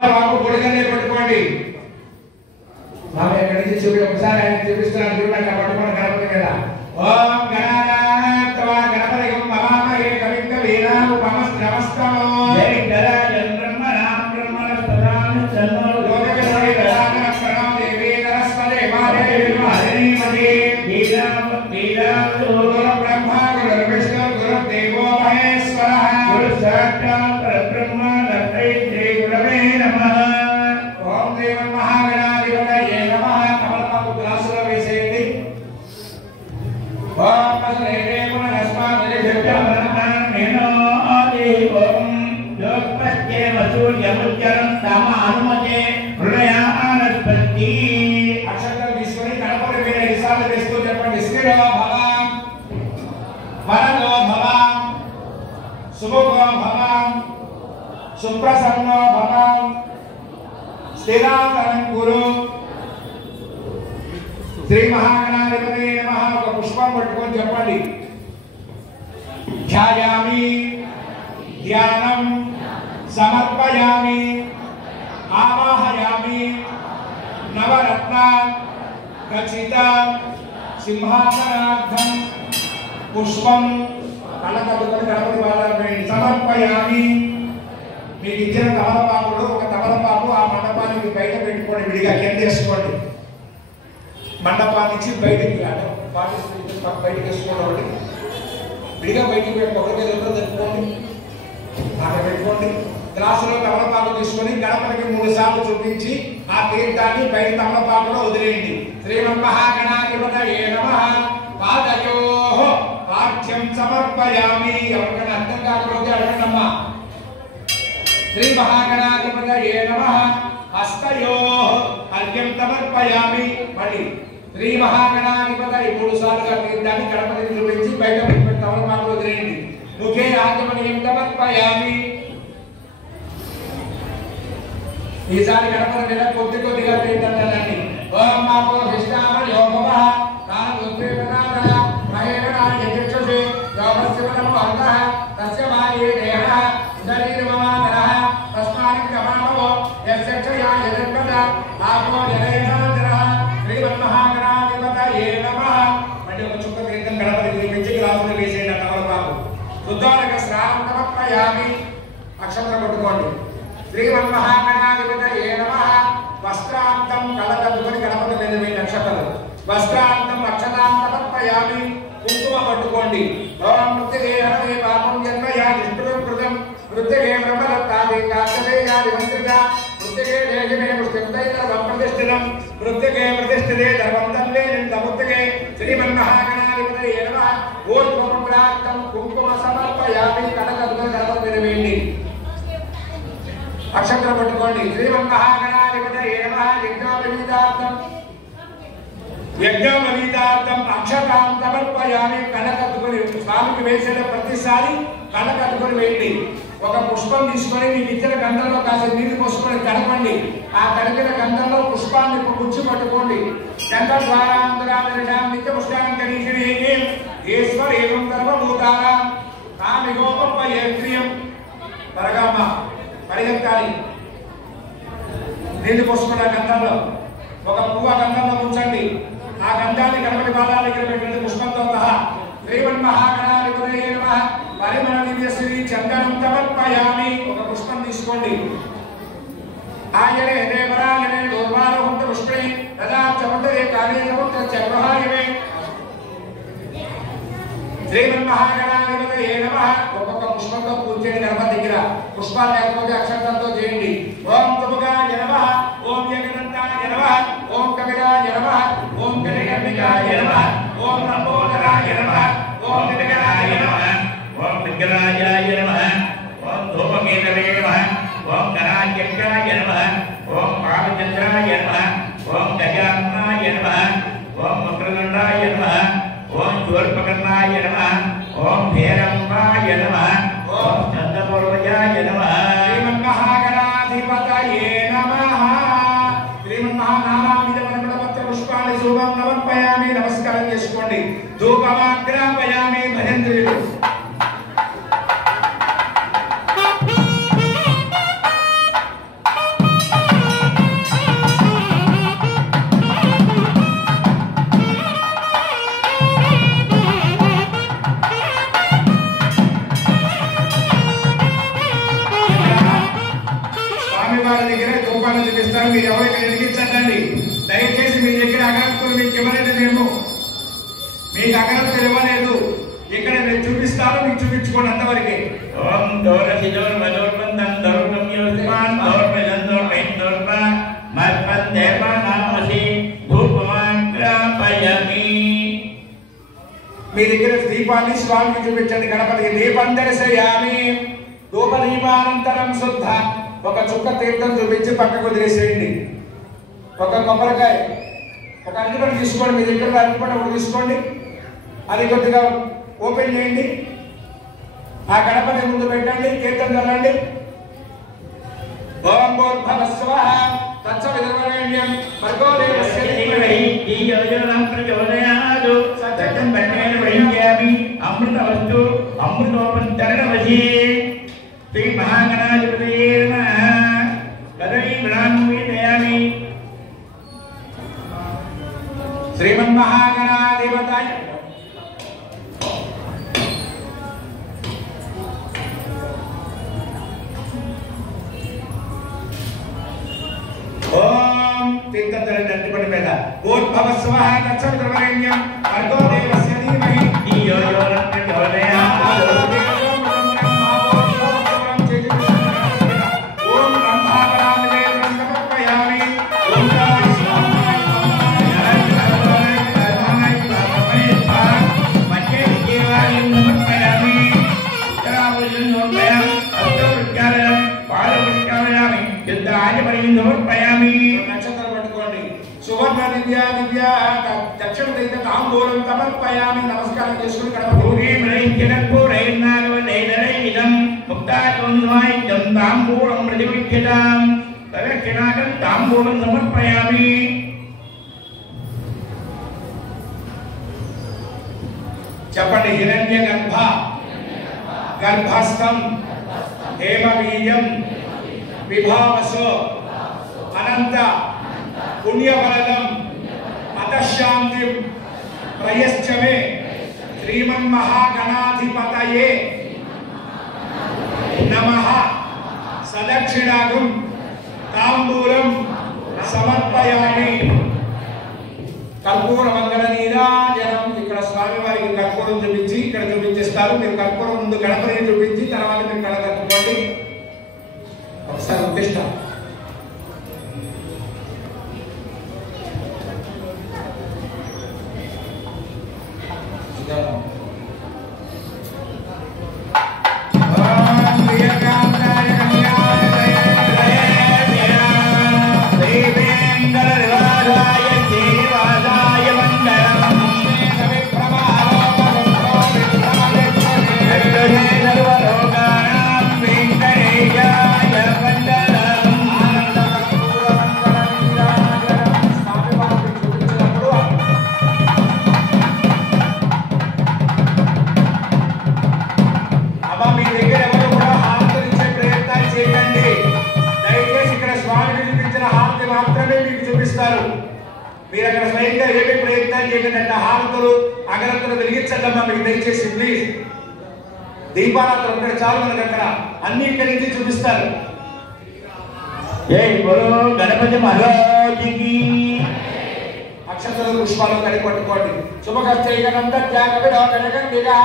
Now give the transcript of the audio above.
బాబు పొడిగనే పట్టుకోండి. బాబు ఎక్కడి నుంచి చూపి ఒకసారి ఆయన చూపిస్తున్నాడు చూడండి అక్కడ పట్టుకోండి గణపతి మీద. ఓం గణానాత్వా గణపతిగం మహామహే కవిం కవీనాం ఉపమస్త్రమస్తమో జై గణాజం బ్రహ్మణాం బ్రహ్మణస్పదాం చన్నో లోకకసే గణాన ప్రణామ దేవీ నరస్వదే మాదేవి మాదేవీ వీరాం వీరాం గురు బ్రహ్మ గురు విష్ణు గురు దేవో మహేశ్వరః గురు సాక్షాత్ పరబ్రహ్మ తస్మై శ్రీ గురవే నమః. ఓం దేవం మహాగణాధిపతయే నమః. కమలపాకు గ్లాసులో వేసేయండి. ఓం పసలేదే పునఃస్మాదే జగత్తమనమనేనో ఆదేవం యోగపత్యే వసూర్యముచ్చరం తమ అనుమతే హృదయానస్పత్తి. అక్షరం తీసుకొని గణపతి మీద నిసాలు వేస్తూ చెప్పండి. స్థిరో భవం వరదో భవం శుభో భవం సుప్రసన్నో భవం స్థిరాతరం కురు. శ్రీ మహాగణాధిపతయే నమః. ఒక పుష్పం పట్టుకొని చెప్పండి. ధ్యాయామి ధ్యానం సమర్పయామి ఆవాహయామి నవరత్న ఖచిత సింహాసనార్థం పుష్పం కళకట్టుకొని గణపతి బాలని సమర్పయామి. మీకు ఇచ్చిన తమలపాకులో ఒక తమలపాకు ఆ మండపానికి బయట పెట్టుకోండి. విడిగా కింద వేసుకోండి. మండపానికి బయటికి బయటకు వేసుకోండి. విడిగా బయటికి పెట్టుకోండి. జరుపుకోండి అక్కడ పెట్టుకోండి. గ్లాసులో తమలపాకు తీసుకొని గణపతికి 3 సార్లు చూపించి ఆ తీర్థాన్ని బయట తమలపాకులో వదిలేయండి. శ్రీమన్మహాగణాధిపతయే నమః. పాదయోః పాఠ్యం సమర్పయామి. ఎవరికైనా అర్థం కాకపోతే అడగండమ్మా. శ్రీ మహాగణాధిపతయే నమః. హస్తయోః అర్ఘ్యం సమర్పయామి. మళ్ళీ శ్రీ మహాగణాధిపతయే 3 సార్లుగా తీర్థాన్ని గణపతికి చూపించి బయట తమలపాకులో వదిలేయండి. ముఖే ఆచమనీయం సమర్పయామి. ఈసారి గణపతి మీద కొద్ది కొద్దిగా తీర్థండి. ఓం మాపో విష్ణామ యోగవః కాలదుద్రేతనాదః మహేరణాయ యజక్షసే యోగస్యవనమో అంతః తస్య మాయే దేహః శరీరమమాతరః తస్మాత్ కమామో యస్యక్షయా యజన్మద ఆపో జనేషాంతరః. శ్రీమన్మహాగణాధిపతయే నమః. మళ్ళీ ఒక చుక్క తీర్థం గణపతి చూపించి గ్లాసులో వేసేయండి. తమలపాకు శుద్ధోదక స్నానం సమర్పయామి. అక్షంతరం కొట్టుకోండి. శ్రీమన్మహాగణాధిపతయే నమః. వస్త్రాంతం కళ్ళకద్దుకొని గణపతి మీద మీ నక్షత్రం వస్త్రాంతం అక్షతాం సమర్పయామి. కుంకుమ పట్టుకోండి. ఓం మృత్తిగే హరమే పాపం జన్మయా నిష్కృతం మృత్తిగే బ్రహ్మదత్తాది కాశదేయాది మంత్రిగా మృత్తిగే దేశమే పుష్టింతైతరం ప్రతిష్ఠితం మృత్తిగే ప్రతిష్ఠితే ధర్మం తల్లే నిందమృత్తిగే. శ్రీమన్మహాగణాధిపతయే నమః. ఊర్ధ్వపుత్రార్థం కుంకుమ సమర్పయామి. కళ్ళకద్దుకొని గణపతి మీద వేయండి. అక్షంతరం పట్టుకోండి. శ్రీమన్మహాగణాధిపతయే నమః. యజ్ఞోపవీతార్థం అక్షతాం సమర్పయామి. కళ్ళకద్దుకొని స్వామికి వేసిన ప్రతిసారి కళ్ళకద్దుకొని వేయండి. ఒక పుష్పం తీసుకొని మీకు ఇచ్చిన గంధంలో కాసేపు నీళ్లు పోసుకొని కడపండి. ఆ కడిపిన గంధంలో పుష్పాన్ని గుచ్చి పట్టుకోండి. గంధ ద్వారాంతరాం నిత్య పుష్పాంకరీషిణి ఈశ్వరేవం సర్వభూతానాం తామిగోపయేత్రియం. త్వరగా అమ్మ పరిగెత్తాలి. నీళ్లు పోసుకున్న గంధంలో ఒక పువ్వు ఆ గంధంలో ఉంచండి. ఆ గంధాన్ని గణపతి పాదాల దగ్గర పెట్టండి పుష్పంతో సహా. శ్రీమన్మహాగణాధిపతయే నమః. పరిమళ దివ్యశ్రీ చందనం సమర్పయామి. ఒక పుష్పం తీసుకోండి. ఆయనే దేవరాయనే దూర్వారోహంత పుష్పే తదా చమంతరే కాళే సముద్ర చక్రహాయమే. శ్రీమన్మహాగణాధిపతయే నమః. ఒక్కొక్క పుష్పంతో పూజ చేయండి. గణపతి దగ్గర పుష్పాలు లేకపోతే అక్షంతంతో చేయండి. ఓం తుమగాయ నమః. ఓం జగదంతాయ నమః. ఓం కవిరాయ నమః. ఓం గణగణికాయ నమః. ఓం లంబోదరాయ నమః. ఓం విఘ్నాయ నమః. ఓం విఘ్నాయాయ నమః. ఓం ధూమకేతవే నమః. ఓం గణాధ్యక్షాయ నమః. ఓం పాలచంద్రాయ నమః. ఓం గజాననాయ నమః. ఓం వక్రదండాయ నమః. ఓం శూర్పకర్ణాయ నమః. ఓం భైరవాయ నమః. ఓం చంద్రపూర్వజాయ నమః. శ్రీమన్మహాగణాధిపతయే నమః. శ్రీమన్మహానామామిదమనపత్ర పుష్పాన్ని శుభం సమర్పయామి. నమస్కారం చేసుకోండి. ధూపమాగ్రాపయామి. భజంత్రులు స్వామి వారి దగ్గర ధూపాన్ని చూపిస్తారు. మీరు ఎవరు ఇక్కడ వెలిగించండి. దయచేసి మీ దగ్గర అగరత్తులు మీకు ఇవ్వలేదు. మీకు అగరత్తులు ఇవ్వలేదు. ఇక్కడ నేను చూపిస్తాను, మీకు చూపించుకోండి అంతవరకే. ఓం దౌరసిజోర్మదోర్మందం దౌర్గమ్యోస్మాన్ దౌర్మజందోర్మైన్ దౌర్మ మత్పన్ దేవానామసి ధూపమాగ్రాపయామి. మీ దగ్గర దీపాన్ని స్వామికి చూపించండి. గణపతికి దీపం దర్శయామి. ధూప దీపానంతరం శుద్ధ. ఒక చుక్క తీర్థం చూపించి పక్కకు వదిలేసేయండి. ఒక కొబ్బరికాయ, ఒక అరటిపండు తీసుకోండి. మీ దగ్గర అరటిపండు ఒకటి తీసుకోండి. అది కొద్దిగా ఓపెన్ చేయండి. ఆ గణపతి ముందు పెట్టండి. కీర్తన చదవండి. ఓం భూర్భువస్సువః తత్సవితుర్వరేణ్యం భర్గో దేవస్య ధీమహి ధియో యో న ప్రచోదయాత్ సత్యం బ్రహ్మేణ వైద్యామి అమృతవస్తు అమృతోపంచరణవశీ శ్రీ మహాగణాధిపతయే నమః. కదలీ బ్రాహ్మీదయామి. శ్రీమన్మహాగణాధిపతయ ఓం తీర్థంతరండి అరటిపండు మీద. భూర్భువస్సువః తత్సవితుర్వరేణ్యం భర్గో దేవస్య ధీమహి ధియో యో న ప్రచోదయాత్. ఓం బ్రహ్మావరామిదే సమర్పయామి. ఓం నక్షత్రం పట్టుకోండి. సువర్ణ దివ్యా దివ్యా దక్షిణ దైత తాంబూలం సమర్పయామి. నమస్కారం చేసుకుని గణపతి తాంబూలం సమర్పయామి. చెప్పండి. హిరణ్య గర్భ గర్భస్థం హేమబీజం విభావసో అనంత పుణ్యఫలం అతశాంతి ప్రయశ్చమే శ్రీమన్మహాగణాధిపతయే నమః. సదక్షిణాగం తాంబూలం సమర్పయామి. కర్పూర మంగళ నీరాజనం. ఇక్కడ స్వామివారికి కర్పూరం చూపించి ఇక్కడ చూపించేస్తారు. మీరు కర్పూరం ముందు గణపతిని చూపించి తర్వాత మీరు కళ కట్టుకోండి. ఒకసారి ఉద్దిష్ట మీరు అక్కడ స్వయంగా ఏమీ ప్రయత్నాలు చేయకండి. హారతులు అగరత్తులు వెలిగించండమ్మా. మీకు దయచేసి ప్లీజ్. దీపారాధన ఇక్కడ చాలు. మనకు అక్కడ అన్ని ఇక్కడి నుంచి చూపిస్తారు. గణపతి మహారాజుకి అక్షతలు పుష్పాలు కలిపి పట్టుకోండి. శుభకర్తైకనంత త్యాగ విలోకనగం విగా